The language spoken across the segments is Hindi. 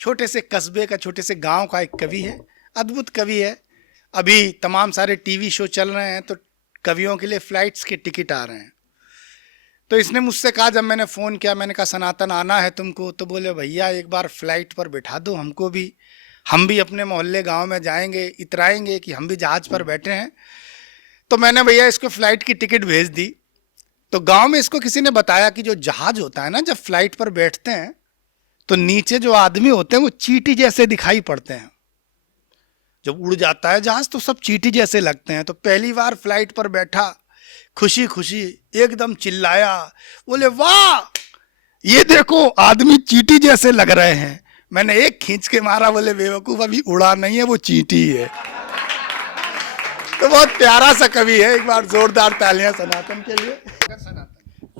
छोटे से कस्बे का, छोटे से गांव का एक कवि है, अद्भुत कवि है। अभी तमाम सारे टीवी शो चल रहे हैं तो कवियों के लिए फ्लाइट्स के टिकट आ रहे हैं। तो इसने मुझसे कहा, जब मैंने फ़ोन किया, मैंने कहा सनातन आना है तुमको, तो बोले भैया एक बार फ्लाइट पर बैठा दो हमको भी, हम भी अपने मोहल्ले गांव में जाएंगे, इतराएंगे कि हम भी जहाज़ पर बैठे हैं। तो मैंने भैया इसको फ़्लाइट की टिकट भेज दी। तो गांव में इसको किसी ने बताया कि जो जहाज़ होता है ना, जब फ्लाइट पर बैठते हैं तो नीचे जो आदमी होते हैं वो चींटी जैसे दिखाई पड़ते हैं। जब उड़ जाता है जहाज़ तो सब चींटी जैसे लगते हैं। तो पहली बार फ्लाइट पर बैठा, खुशी खुशी एकदम चिल्लाया, बोले वाह ये देखो आदमी चींटी जैसे लग रहे हैं। मैंने एक खींच के मारा, बोले बेवकूफ़ अभी उड़ा नहीं है, वो चींटी है। तो बहुत प्यारा सा कवि है। एक बार जोरदार तालियां सनातन के लिए।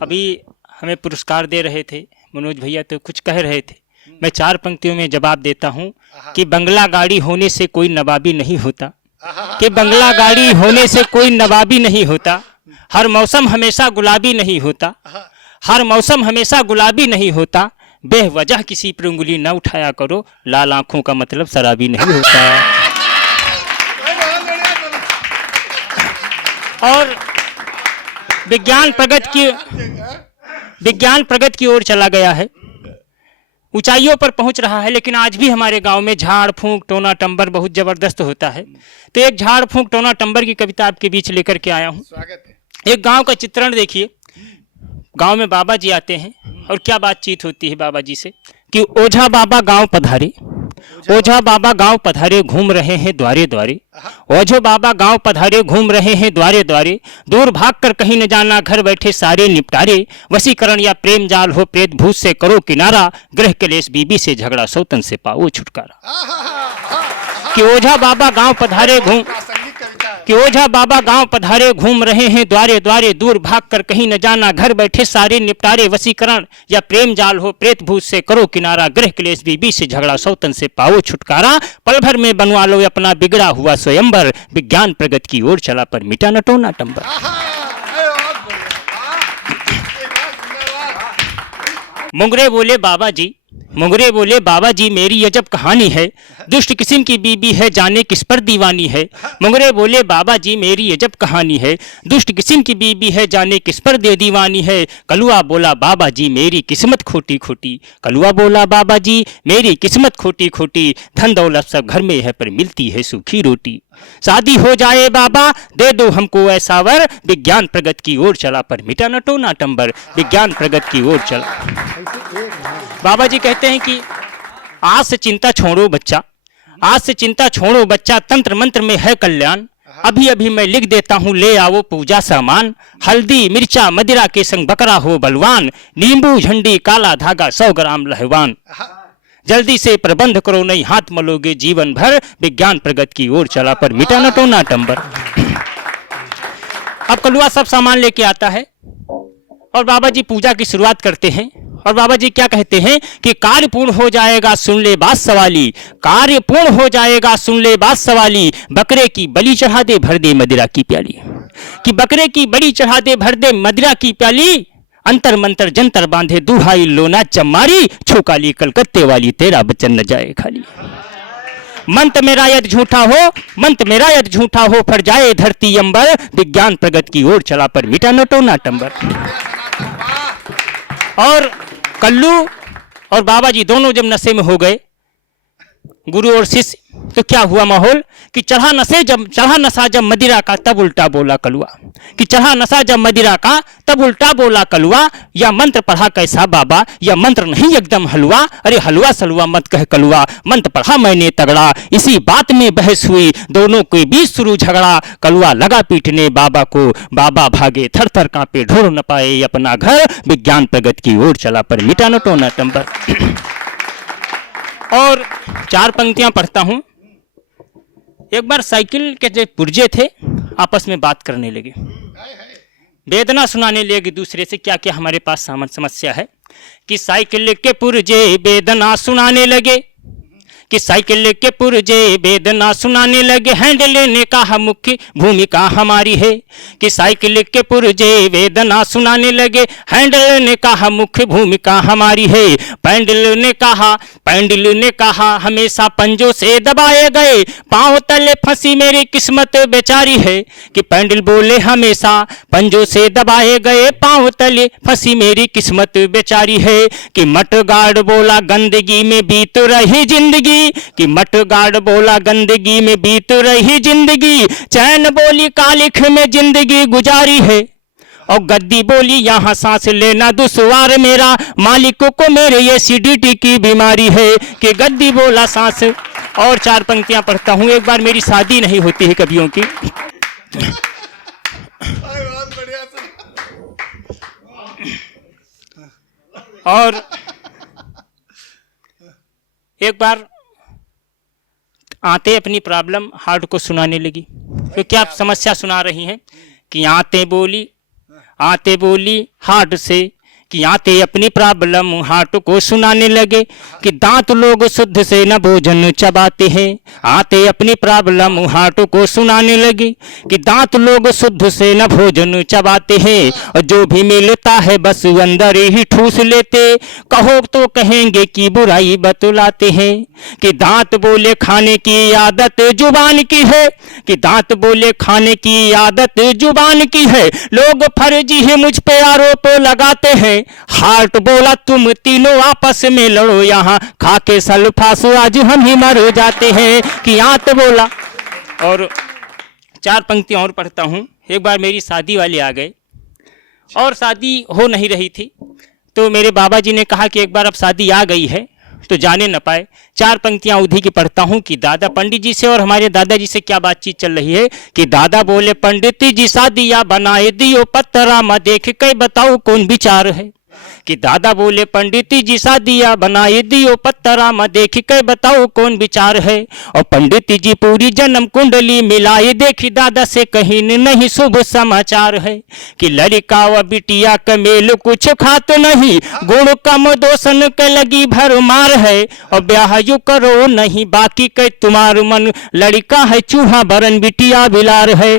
अभी हमें पुरस्कार दे रहे थे मनोज भैया, तो कुछ कह रहे थे, मैं 4 पंक्तियों में जवाब देता हूँ कि बंगला गाड़ी होने से कोई नवाबी नहीं होता, कि बंगला गाड़ी होने से कोई नवाबी नहीं होता, हर मौसम हमेशा गुलाबी नहीं होता, हर मौसम हमेशा गुलाबी नहीं होता, बेवजह किसी पर उंगली न उठाया करो, लाल आंखों का मतलब शराबी नहीं होता। और विज्ञान प्रगति की ओर चला गया है, ऊंचाइयों पर पहुंच रहा है, लेकिन आज भी हमारे गांव में झाड़ फूंक टोना टंबर बहुत जबरदस्त होता है। तो एक झाड़ फूंक टोना टंबर की कविता आपके बीच लेकर के आया हूं। स्वागत है। एक गांव का चित्रण देखिए। गांव में बाबा जी आते हैं और क्या बातचीत होती है बाबा जी से कि ओझा बाबा गांव पधारे, ओझा बाबा गांव पधारे, घूम रहे हैं द्वारे द्वारे, ओझो बाबा गांव पधारे, घूम रहे हैं द्वारे द्वारे, दूर भाग कर कहीं न जाना, घर बैठे सारे निपटारे, वशीकरण या प्रेम जाल हो प्रेत भूत से करो किनारा, गृह कलेश बीबी से झगड़ा सौतन से पाओ छुटकारा। कि ओझा बाबा गांव पधारे कि ओझा बाबा गांव पधारे, घूम रहे हैं द्वारे द्वारे, दूर भाग कर कहीं न जाना, घर बैठे सारे निपटारे, वशीकरण या प्रेम जाल हो प्रेत भूत से करो किनारा, गृह क्लेश बीबी से झगड़ा सौतन से पाओ छुटकारा, पल भर में बनवा लो अपना बिगड़ा हुआ स्वयंवर, विज्ञान प्रगति की ओर चला पर मिटा न टोना टंबर। मुंगरे बोले बाबा जी, मुंगरे बोले बाबा जी मेरी अजब कहानी है, दुष्ट किस्म की बीबी है जाने किस पर दीवानी है। मुंगरे बोले बाबा जी मेरी अजब कहानी है, दुष्ट किस्म की बीबी है जाने किस पर दे दीवानी है। कलुआ बोला बाबा जी मेरी किस्मत खोटी खोटी, कलुआ बोला बाबा जी मेरी किस्मत खोटी खोटी, धन दौलत सब घर में है पर मिलती है सूखी रोटी। शादी हो जाए बाबा दे दो हमको ऐसा वर, विज्ञान प्रगति की ओर चला पर मिटा न टोना टंबर, विज्ञान प्रगति की ओर चला। बाबा जी कहते हैं कि आज से चिंता छोड़ो बच्चा, आज से चिंता छोड़ो बच्चा, तंत्र मंत्र में है कल्याण, अभी अभी मैं लिख देता हूँ ले आओ पूजा सामान, हल्दी मिर्चा मदिरा के संग बकरा हो बलवान, नींबू झंडी काला धागा 100 ग्राम लहवान, जल्दी से प्रबंध करो नहीं हाथ मलोगे जीवन भर, विज्ञान प्रगति की ओर चला पर मिटा न टोना टंबर। अब कलुआ सब सामान लेके आता है और बाबा जी पूजा की शुरुआत करते हैं। और बाबा जी क्या कहते हैं कि कार्य पूर्ण हो जाएगा सुन ले बात सवाली, कार्य पूर्ण हो जाएगा सुन ले बात सवाली, बकरे की बलि चढ़ा दे भर दे मदिरा की प्याली, कि बकरे की बलि चढ़ा दे भर दे मदिरा की प्याली, अंतर मंतर जंतर बांधे दुहाई लोना चमारी, छोकाली कलकत्ते वाली तेरा बचन न जाए खाली। मंत मेरा यद झूठा हो, मंत मेरा यद झूठा हो, फट जाए धरती अंबर, विज्ञान प्रगति की ओर चला पर मिटा न टोना टंबर। और कल्लू और बाबा जी दोनों जब नशे में हो गए, गुरु और शिष्य, तो क्या हुआ माहौल कि चढ़ा नशा जब मदिरा का तब उल्टा बोला कलुआ, कि चढ़ा नशा जब मदिरा का तब उल्टा बोला कलुआ, या मंत्र पढ़ा कैसा बाबा, या मंत्र नहीं एकदम हलवा, अरे हलवा सलवा मत कह कलुआ, मंत्र पढ़ा मैंने तगड़ा, इसी बात में बहस हुई, दोनों के बीच शुरू झगड़ा, कलुआ लगा पीटने बाबा को, बाबा भागे थर थर कांपे ढूंढ न पाए अपना घर, विज्ञान प्रगति की ओर चला पर मिटा न टोना टंबर। और 4 पंक्तियां पढ़ता हूं। एक बार साइकिल के जो पुर्जे थे आपस में बात करने लगे, वेदना सुनाने लगे दूसरे से, क्या क्या हमारे पास समस्या है, कि साइकिल के पुर्जे वेदना सुनाने लगे, कि साइकिल के पुर्जे वेदना सुनाने लगे, हैंडल ने कहा मुख्य भूमिका हमारी है। कि साइकिल के पुर्जे वेदना सुनाने लगे, हैंडल ने कहा मुख्य भूमिका हमारी है। पैंडल ने कहा हमेशा पंजों से दबाए गए, पांव तले फंसी मेरी किस्मत बेचारी है। कि पैंडल बोले हमेशा पंजों से दबाए गए, पांव तले फंसी मेरी किस्मत बेचारी है। कि मटगार्ड बोला गंदगी में बीत रही जिंदगी, कि मटगार्ड बोला गंदगी में बीत रही जिंदगी, चैन बोली कालिख में जिंदगी गुजारी है। और गद्दी बोली यहाँ सांस लेना दुश्वार मेरा, मालिकों को मेरे एसिडिटी की बीमारी है। कि गद्दी बोला सांस। और 4 पंक्तियां पढ़ता हूँ। एक बार मेरी शादी नहीं होती है कवियों की। और एक बार आते अपनी प्रॉब्लम हार्ट को सुनाने लगी। तो क्या समस्या सुना रही हैं कि आते बोली हार्ट से, कि आते अपनी प्रॉब्लम हार्ट को सुनाने लगे। कि दांत लोग शुद्ध से न भोजन चबाते हैं, आते अपनी प्रॉब्लम हार्ट को सुनाने लगे। कि दांत लोग शुद्ध से न भोजन चबाते हैं, और जो भी मिलता है बस अंदर ही ठूस लेते, कहो तो कहेंगे कि बुराई बतलाते हैं। कि दांत बोले खाने की आदत जुबान की है, कि दांत बोले खाने की आदत जुबान की है, लोग फर्जी ही मुझ पे आरोप लगाते हैं। हार्ट बोला तुम तीनों आपस में लड़ो, यहाँ खाके सल्फास आज हम ही मर जाते हैं। कि आंत बोला। और 4 पंक्तियां और पढ़ता हूँ। एक बार मेरी शादी वाले आ गए और शादी हो नहीं रही थी, तो मेरे बाबा जी ने कहा कि एक बार अब शादी आ गई है तो जाने न पाए। 4 पंक्तियां अवधि की पढ़ता हूं कि दादा पंडित जी से और हमारे दादाजी से क्या बातचीत चल रही है। कि दादा बोले पंडित जी शादिया बनाए दियो पत्तरा, मैं देख के बताओ कौन विचार है। कि दादा बोले पंडित जी शादिया बनाए दियो पत्तरा, मैं देख के बताओ कौन विचार है। और पंडित जी पूरी जन्म कुंडली मिलाए, देखी दादा से कहीं नहीं शुभ समाचार है। कि लड़का व बिटिया का मेल कुछ खात नहीं, गुण कम दोषन के लगी भर मार है। और ब्याह यू करो नहीं बाकी के तुम्हार मन, लड़का है चूहा बरन बिटिया बिलार है।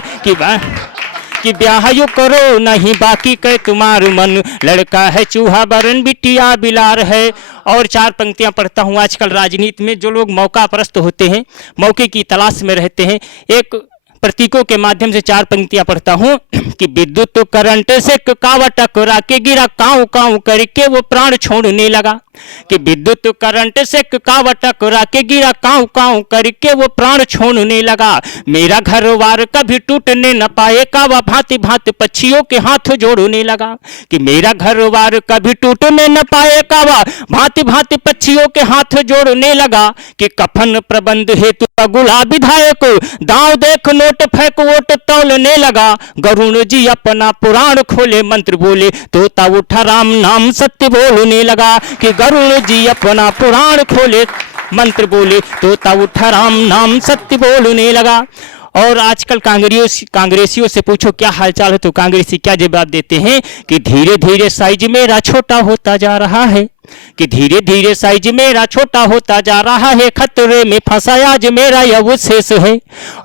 कि ब्याह यू करो नहीं बाकी के तुम्हार मन, लड़का है चूहा बरन बिटिया बिलार है। और 4 पंक्तियां पढ़ता हूँ। आजकल राजनीति में जो लोग मौका परस्त होते हैं, मौके की तलाश में रहते हैं, एक प्रतीकों के माध्यम से 4 पंक्तियां पढ़ता हूँ। कि विद्युत करंट से कावा टकरा के गिरा, काऊ काऊ करके वो प्राण छोड़ने लगा। कि विद्युत करंट से कावा टकरा के गिरा, काऊ काऊ करके वो प्राण छोड़ने लगा। मेरा घर वार कभी टूटने न पाए, कावा भांति भांति पक्षियों के हाथ जोड़ने लगा। कि मेरा घर वार कभी टूटने न पाए, कावा भांति भांति पक्षियों के हाथ जोड़ने लगा। कि कफन प्रबंध हेतु गुलाब विधायक, दांव देख नोट फेंक वोट तौलने लगा। गरुण जी अपना पुराण खोले, मंत्र बोले तोता उठा राम नाम सत्य बोलने लगा। कि गरुण जी अपना पुराण खोले, मंत्र बोले तोता उठा राम नाम सत्य बोलने लगा। और आजकल कांग्रेसियों से पूछो क्या हालचाल है तो कांग्रेसी क्या जवाब देते हैं कि धीरे धीरे साइज मेरा छोटा होता जा रहा है। कि धीरे धीरे साइज मेरा छोटा होता जा रहा है, खतरे में फंसा आज मेरा यह शेष है।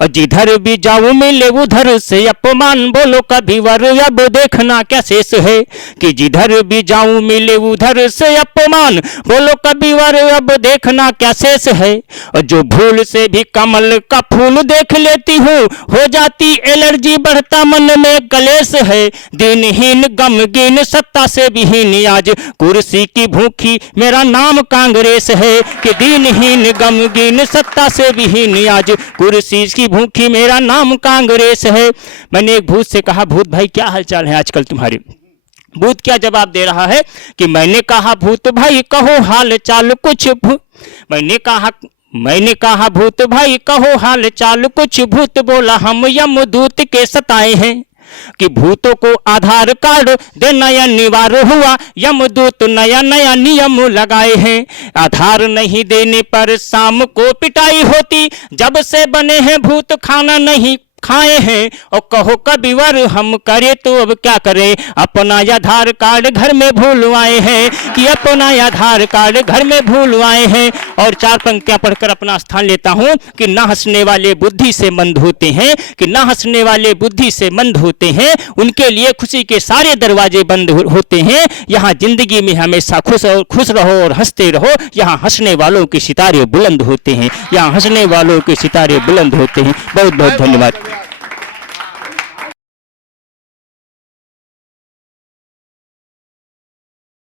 और जिधर भी जाऊं मिले उधर से अपमान, बोलो कभी वर अब देखना क्या शेष है। कि जिधर भी जाऊं मिले उधर से अपमान, बोलो कभी वर अब देखना क्या शेष है। और जो भूल से भी कमल का फूल देख लेती हूँ, हो जाती एलर्जी, बढ़ता मन में कलेश है। दिनहीन गमगीन सत्ता से विहीन, आज कुर्सी की भूखी मेरा नाम कांग्रेस है। कि दिनहीन गमगीन सत्ता से विहीन, आज कुर्सी की भूखी मेरा नाम कांग्रेस है। मैंने एक भूत से कहा, भूत भाई क्या हालचाल है आजकल तुम्हारे। भूत क्या जवाब दे रहा है कि मैंने कहा भूत भाई कहो हाल चाल कुछ, मैंने कहा भूत भाई कहो हाल चाल कुछ। भूत बोला हम यमदूत के सताए हैं। कि भूतों को आधार कार्ड देना अनिवार्य हुआ, यमदूत नया नया नियम लगाए हैं। आधार नहीं देने पर शाम को पिटाई होती, जब से बने हैं भूत खाना नहीं खाए हैं। और कहो कबीवर हम करे तो अब क्या करें, अपना आधार कार्ड घर में भूल आए हैं, कि अपना आधार कार्ड घर में भूल आए हैं। और 4 पंक्तियां पढ़कर अपना स्थान लेता हूं कि ना हंसने वाले बुद्धि से मंद होते हैं, कि ना हंसने वाले बुद्धि से मंद होते हैं, उनके लिए खुशी के सारे दरवाजे बंद होते हैं। यहाँ जिंदगी में हमेशा खुश रहो और हंसते रहो, यहाँ हंसने वालों के सितारे बुलंद होते हैं, यहाँ हंसने वालों के सितारे बुलंद होते हैं। बहुत बहुत धन्यवाद।